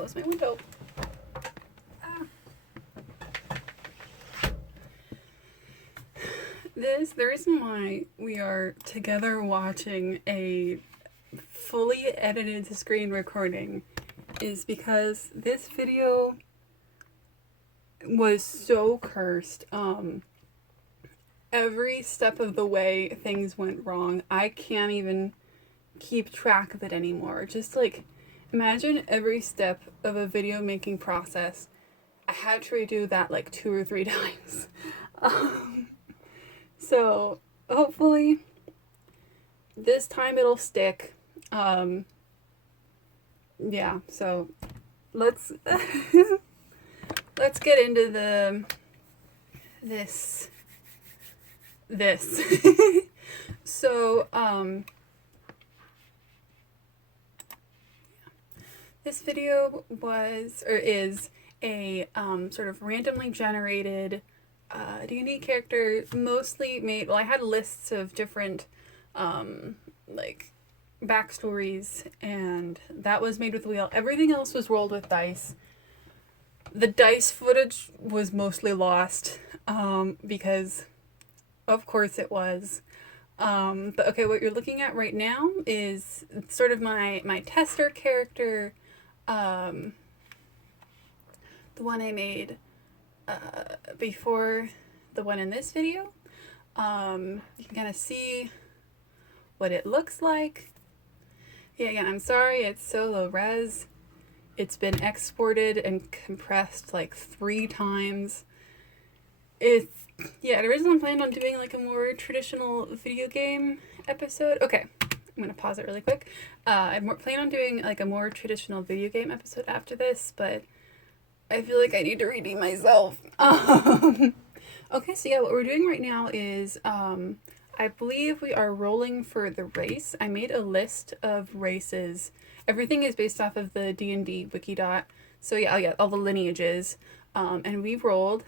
close my window. The reason why we are together watching a fully edited screen recording is because this video was so cursed. Every step of the way things went wrong. I can't even keep track of it anymore. Just like, imagine every step of a video making process. I had to redo that like 2 or 3 times. So hopefully this time it'll stick. Yeah, so let's let's get into this. So this video was, or is, a sort of randomly generated D&D character, mostly made, well, I had lists of different like backstories, and that was made with wheel. Everything else was rolled with dice. The dice footage was mostly lost because of course it was. But okay, what you're looking at right now is sort of my tester character, the one I made before the one in this video. You can kind of see what it looks like. Yeah, again, I'm sorry it's so low res. It's been exported and compressed like 3 times. Yeah, I originally planned on doing like a more traditional video game episode. Okay, I'm gonna pause it really quick. I plan on doing like a more traditional video game episode after this, but I feel like I need to redeem myself. Okay, so yeah, what we're doing right now is, I believe we are rolling for the race. I made a list of races. Everything is based off of the D&D wikidot. So yeah, all the lineages. And we rolled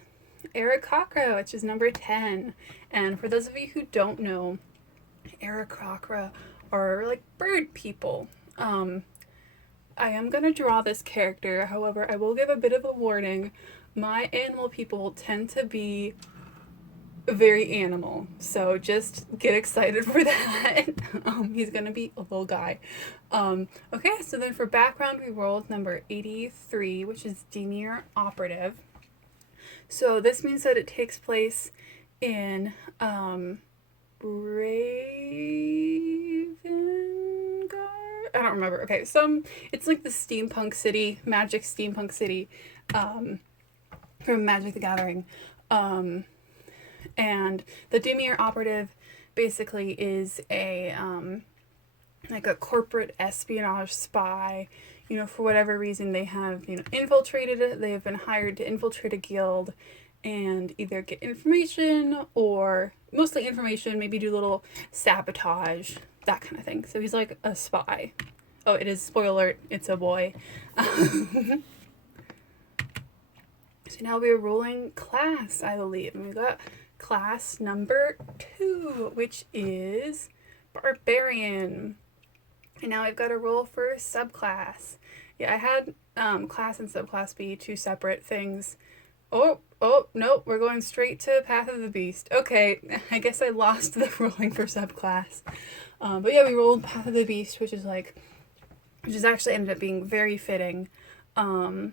Qecirk, which is number 10. And for those of you who don't know, Qecirk are like bird people. I am going to draw this character, however, I will give a bit of a warning. My animal people tend to be very animal, so just get excited for that. He's going to be a little guy. Okay, so then for background, we rolled number 83, which is DND operative. So this means that it takes place in I don't remember. Okay, it's like the steampunk city, magic steampunk city, from Magic the Gathering. And the DND operative basically is a like a corporate espionage spy. You know, for whatever reason they have, infiltrated it. They have been hired to infiltrate a guild and either get information, or mostly information, maybe do a little sabotage, that kind of thing. So he's like a spy. Oh, it is, spoiler alert, it's a boy. So now we're rolling class, I believe. And we got class number 2, which is Barbarian. And now I've got to roll for subclass. Yeah, I had class and subclass be 2 separate things. Oh, nope, we're going straight to Path of the Beast. Okay, I guess I lost the rolling for subclass. But yeah, we rolled Path of the Beast, which is actually ended up being very fitting. Oh,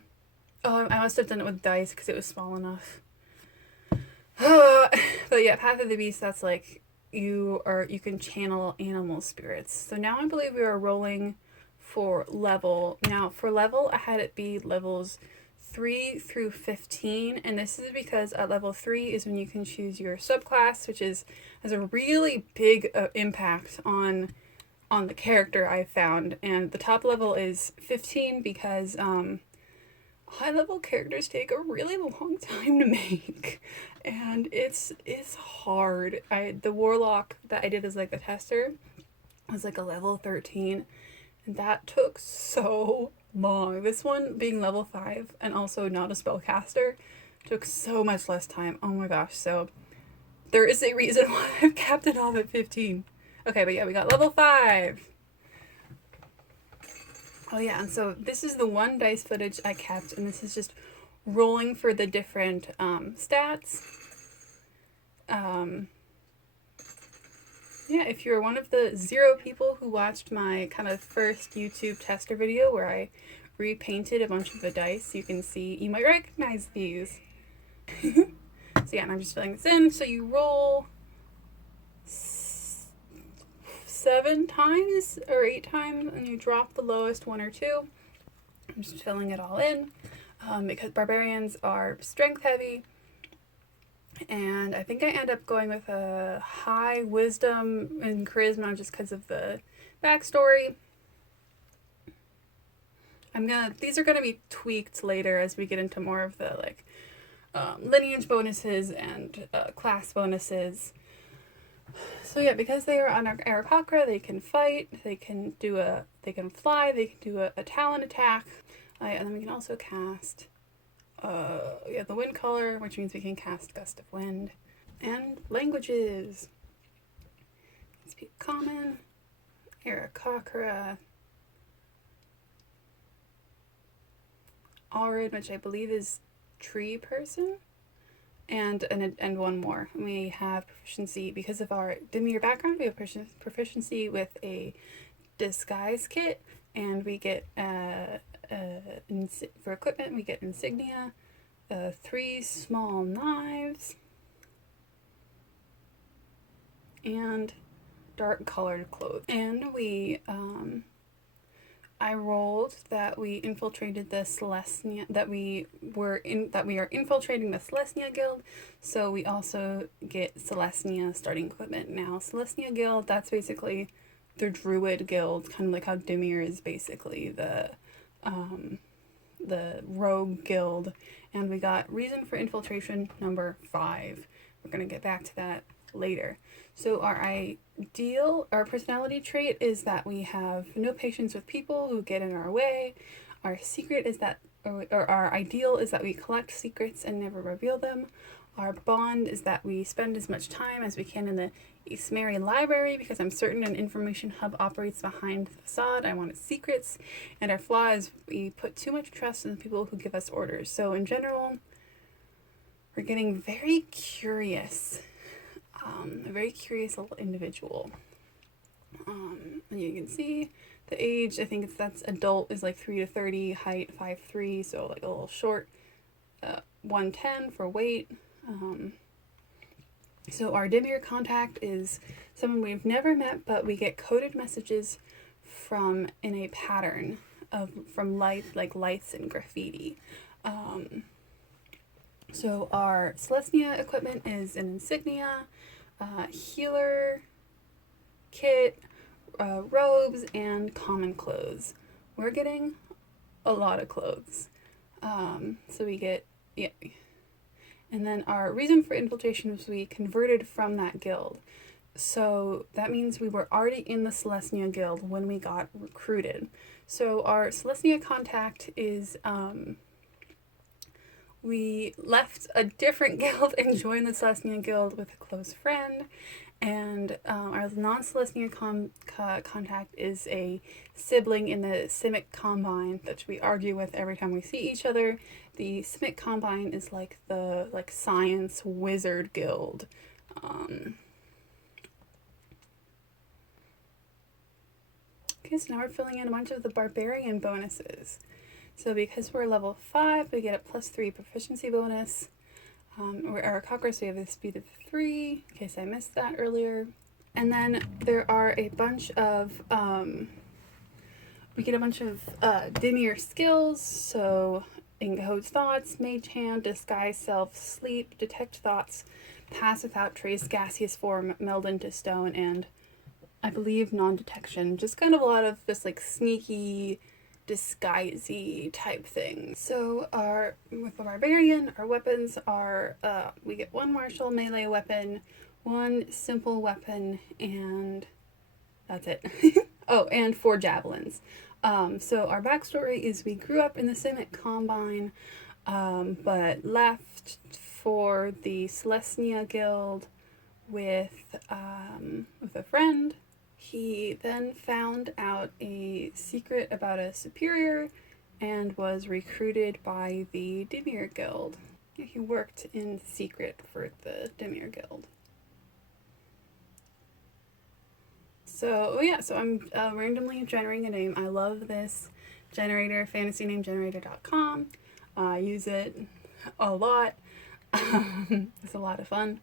I must have done it with dice because it was small enough. But yeah, Path of the Beast, that's like you can channel animal spirits. So now I believe we are rolling for level. Now for level, I had it be levels 3 through 15, and this is because at level 3 is when you can choose your subclass, which has a really big impact on the character I found. And the top level is 15 because high level characters take a really long time to make, and it's hard. The warlock that I did as like the tester was like a level 13, and that took so long. This one being level 5 and also not a spellcaster took so much less time. Oh my gosh. So there is a reason why I've capped it off at 15. Okay, but yeah, we got level 5. Oh yeah, and so this is the one dice footage I kept, and this is just rolling for the different stats. Yeah, if you're one of the 0 people who watched my kind of first YouTube tester video where I repainted a bunch of the dice, you can see, you might recognize these. So yeah, and I'm just filling this in. So you roll 7 times or 8 times, and you drop the lowest 1 or 2. I'm just filling it all in because barbarians are strength heavy. And I think I end up going with a high wisdom and charisma just because of the backstory. These are gonna be tweaked later as we get into more of the like lineage bonuses and class bonuses. So yeah, because they are on Aarakocra, they can fight, they can fly, they can do a talon attack, and then we can also cast the wind color, which means we can cast Gust of Wind. And languages. Speak Common, Aarakocra, Alrid, which I believe is Tree Person, and one more. We have proficiency, because of our Dimir background, we have proficiency with a disguise kit, and we get for equipment we get insignia, 3 small knives, and dark colored clothes. And I rolled that we infiltrated the Celestia, that we are infiltrating the Celestia Guild, so we also get Celestia starting equipment now. Celestia Guild, that's basically the Druid Guild, kind of like how Dimir is basically the Rogue Guild, and we got reason for infiltration number 5. We're gonna get back to that later. So our personality trait is that we have no patience with people who get in our way. Our secret is that, or our ideal is that we collect secrets and never reveal them. Our bond is that we spend as much time as we can in the Ismeri library because I'm certain an information hub operates behind the facade. I want its secrets. And our flaw is we put too much trust in the people who give us orders. So in general, we're getting very curious. A very curious little individual. And you can see the age, I think that's adult, is like 3 to 30, height 5'3", so like a little short, 110 for weight. So our Dimir contact is someone we've never met, but we get coded messages from in a pattern from lights and graffiti. So our Celestia equipment is an insignia, healer kit, robes, and common clothes. We're getting a lot of clothes. So we get, yeah. And then our reason for infiltration was we converted from that guild. So that means we were already in the Celestia Guild when we got recruited. So our Celestia contact is, we left a different guild and joined the Celestia Guild with a close friend. And our non-Celestia contact is a sibling in the Simic Combine that we argue with every time we see each other. The Simic Combine is like the science wizard guild. Okay, so now we're filling in a bunch of the barbarian bonuses. So because we're level 5, we get a +3 proficiency bonus. We're Aarakocra, so we have a speed of 3, in case I missed that earlier. And then there are a bunch of, we get a bunch of Dimir skills, so Encode Thoughts, Mage Hand, Disguise Self, Sleep, Detect Thoughts, Pass Without Trace, Gaseous Form, Meld into Stone, and I believe Non-Detection. Just kind of a lot of this like sneaky, disguisey type thing. So with the barbarian, our weapons are we get 1 martial melee weapon, 1 simple weapon, and that's it. Oh, and 4 javelins. So our backstory is we grew up in the Simic Combine, but left for the Celestia Guild with a friend, He then found out a secret about a superior and was recruited by the Dimir Guild. He worked in secret for the Dimir Guild. So I'm randomly generating a name. I love this generator, fantasynamegenerator.com. I use it a lot. It's a lot of fun.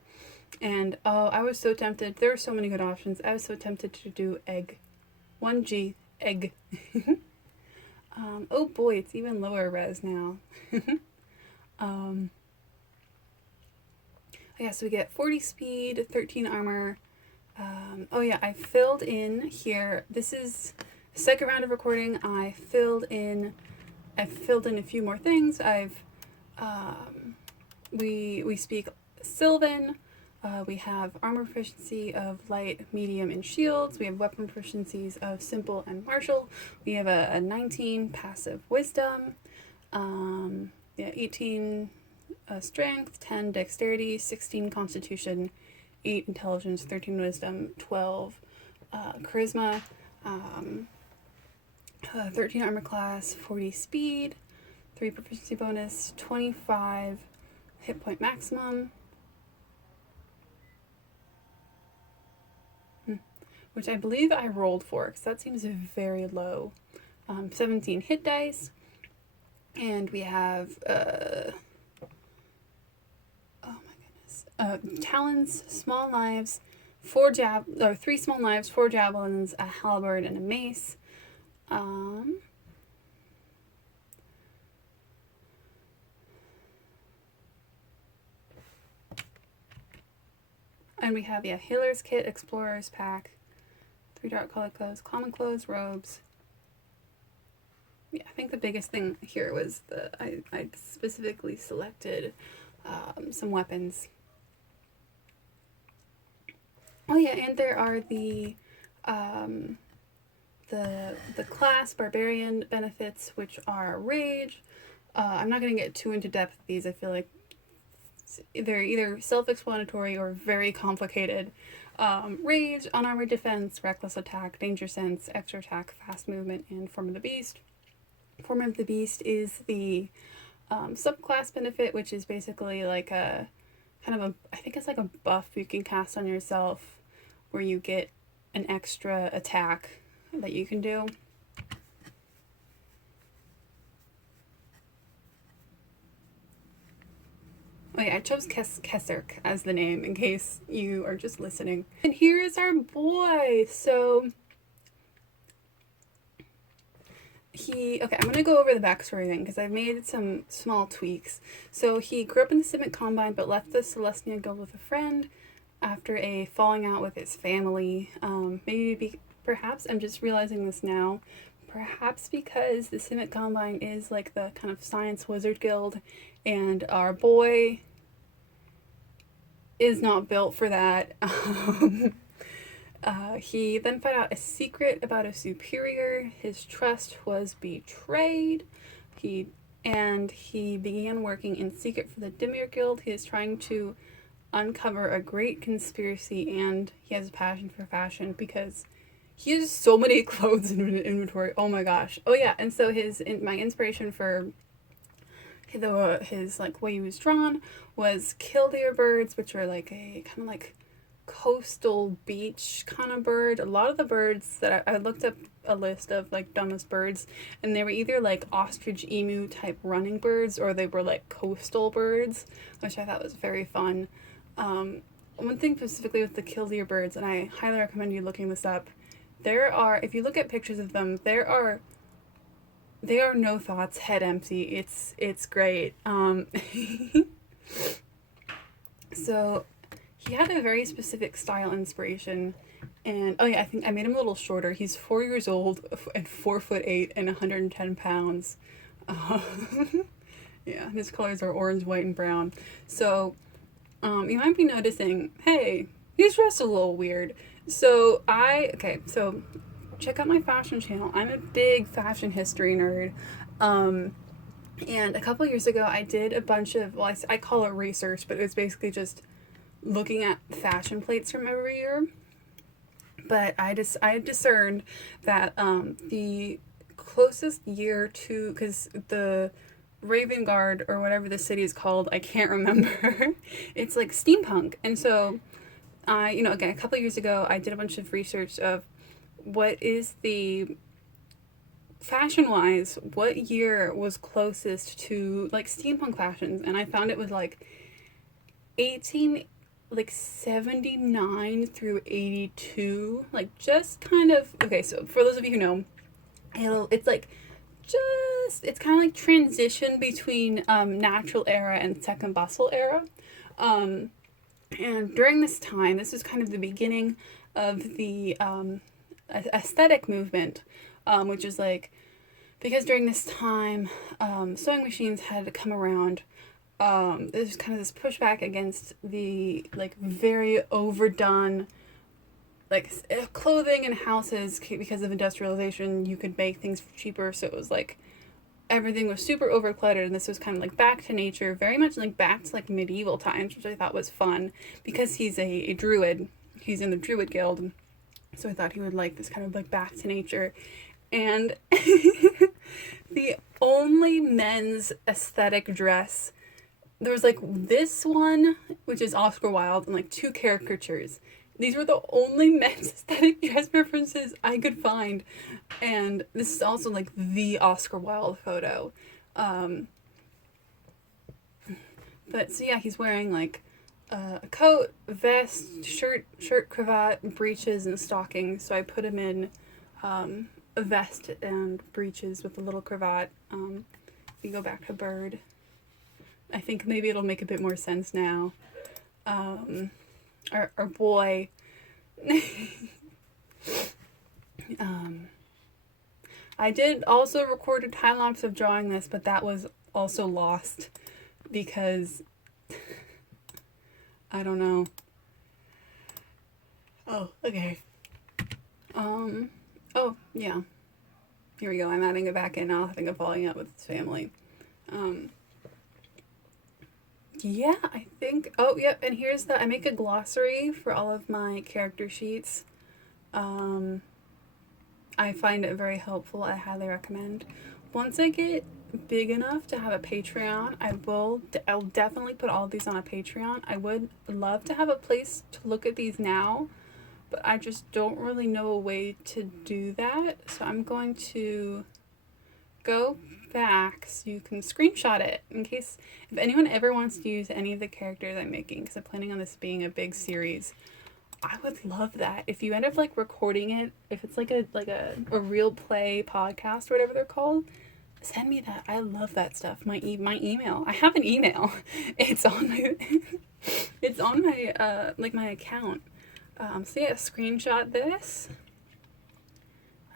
And I was so tempted. There were so many good options. I was so tempted to do egg. 1G, egg. Oh boy, it's even lower res now. Yeah, so we get 40 speed, 13 armor. Oh yeah, I filled in here. This is the second round of recording. I filled in a few more things. We speak Sylvan. We have armor proficiency of light, medium, and shields. We have weapon proficiencies of simple and martial. We have a 19 passive wisdom. 18 strength, 10 dexterity, 16 constitution, 8 intelligence, 13 wisdom, 12 charisma, 13 armor class, 40 speed, 3 proficiency bonus, 25 hit point maximum, which I believe I rolled for because that seems very low. 17 hit dice, and we have talons, small knives, 3 small knives, 4 javelins, a halberd, and a mace. And we have healer's kit, explorer's pack, 3 dark colored clothes, common clothes, robes. Yeah, I think the biggest thing here was I specifically selected some weapons. Oh yeah, and there are the class barbarian benefits, which are rage. I'm not going to get too into depth with these. I feel like they're either self-explanatory or very complicated. Rage, unarmored defense, reckless attack, danger sense, extra attack, fast movement, and form of the beast. Form of the beast is the subclass benefit, which is basically like a kind of I think it's like a buff you can cast on yourself where you get an extra attack that you can do. Oh yeah, I chose Qecirk as the name in case you are just listening. And here is our boy. So I'm going to go over the backstory thing because I've made some small tweaks. So he grew up in the Civic Combine but left the Celestia Guild with a friend after a falling out with his family. Perhaps, I'm just realizing this now, perhaps because the Civic Combine is like the kind of science wizard guild and our boy is not built for that. He then found out a secret about a superior. His trust was betrayed. He began working in secret for the Dimir Guild. He is trying to uncover a great conspiracy, and he has a passion for fashion because he has so many clothes in his inventory. Oh my gosh. Oh yeah, and so my inspiration for his like way he was drawn was killdeer birds, which are like a kind of like coastal beach kind of bird. A lot of the birds that I looked up a list of like dumbest birds, and they were either like ostrich emu type running birds or they were like coastal birds, which I thought was very fun. One thing specifically with the killdeer birds, and I highly recommend you looking this up, if you look at pictures of them, they are no thoughts, head empty. It's great. So he had a very specific style inspiration, and oh yeah, I think I made him a little shorter. He's 4 years old and 4'8" and 110 pounds. Yeah, his colors are orange, white, and brown. So you might be noticing, hey, he's dressed a little weird. So check out my fashion channel. I'm a big fashion history nerd. And a couple years ago, I did a bunch of, I call it research, but it was basically just looking at fashion plates from every year But I discerned that the closest year to, because the Raven Guard or whatever the city is called, I can't remember. It's like steampunk. And so I, again, a couple of years ago, I did a bunch of research of what is the, fashion-wise, what year was closest to, like, steampunk fashions. And I found it was, like, 79 through 82. Like, just kind of, okay, so for those of you who know, it's, like, it's kind of like transition between natural era and second bustle era. And during this time, this is kind of the beginning of the aesthetic movement, which is like, because during this time, sewing machines had to come around. There's kind of this pushback against the, like, very overdone, like, clothing in houses. Because of industrialization, you could make things cheaper, so it was like everything was super over cluttered, and this was kind of like back to nature, very much like back to like medieval times, which I thought was fun because he's a druid. He's in the druid guild, so I thought he would like this kind of like back to nature. And the only men's aesthetic dress, there was like this one, which is Oscar Wilde, and like 2 caricatures. These were the only men's aesthetic dress references I could find. And this is also like the Oscar Wilde photo. But so yeah, he's wearing like a coat, vest, shirt, cravat, breeches, and stockings. So I put him in a vest and breeches with a little cravat. If you go back to Byrd, I think maybe it'll make a bit more sense now. Our boy. I did also record a time lapse of drawing this, but that was also lost because I don't know. Oh, okay. Oh, yeah. Here we go. I'm adding it back in now. I think I'm following up with his family. Yeah, I think, oh, yep, and here's I make a glossary for all of my character sheets. I find it very helpful. I highly recommend. Once I get big enough to have a Patreon, I'll definitely put all of these on a Patreon. I would love to have a place to look at these now, but I just don't really know a way to do that. So I'm going to go back so you can screenshot it in case if anyone ever wants to use any of the characters I'm making, because I'm planning on this being a big series. I would love that if you end up like recording it, if it's like a real play podcast or whatever they're called, send me that. I love that stuff. My email, I have an email. It's on my like my account. So yeah, screenshot this.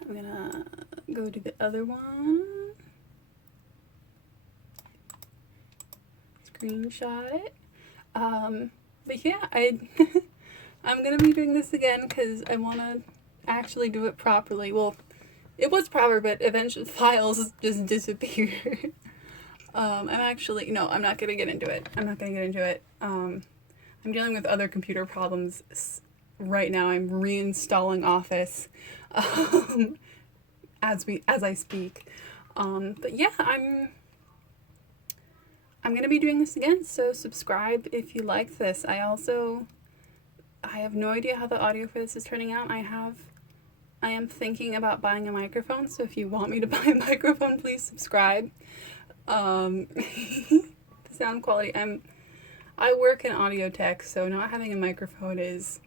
I'm gonna go to the other one. Screenshot it. But yeah, I'm gonna be doing this again because I want to actually do it properly. Well, it was proper, but eventually files just disappeared. I'm not gonna get into it. I'm dealing with other computer problems right now. I'm reinstalling Office as I speak. But yeah, I'm gonna be doing this again, so subscribe if you like this. I have no idea how the audio for this is turning out. I am thinking about buying a microphone, so if you want me to buy a microphone, please subscribe. The sound quality, I work in audio tech, so not having a microphone is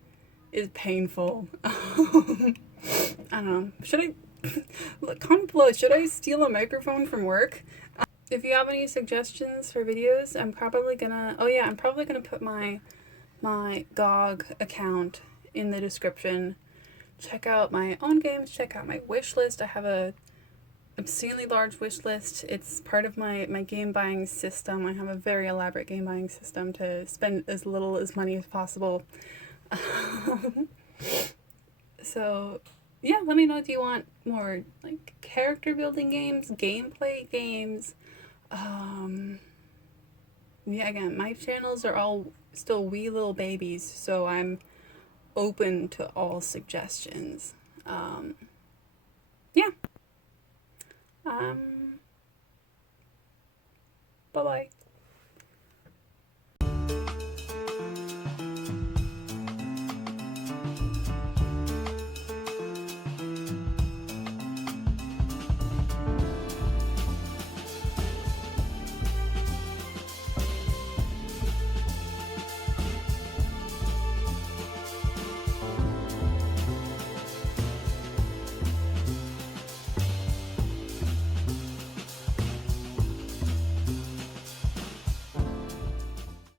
painful. I don't know. Comment below, should I steal a microphone from work? If you have any suggestions for videos, I'm probably gonna put my GOG account in the description. Check out my own games, check out my wish list. I have a obscenely large wish list. It's part of my game buying system. I have a very elaborate game buying system to spend as little as money as possible. So yeah, let me know, do you want more like character building games, gameplay games? Yeah, again, my channels are all still wee little babies, so I'm open to all suggestions. Yeah.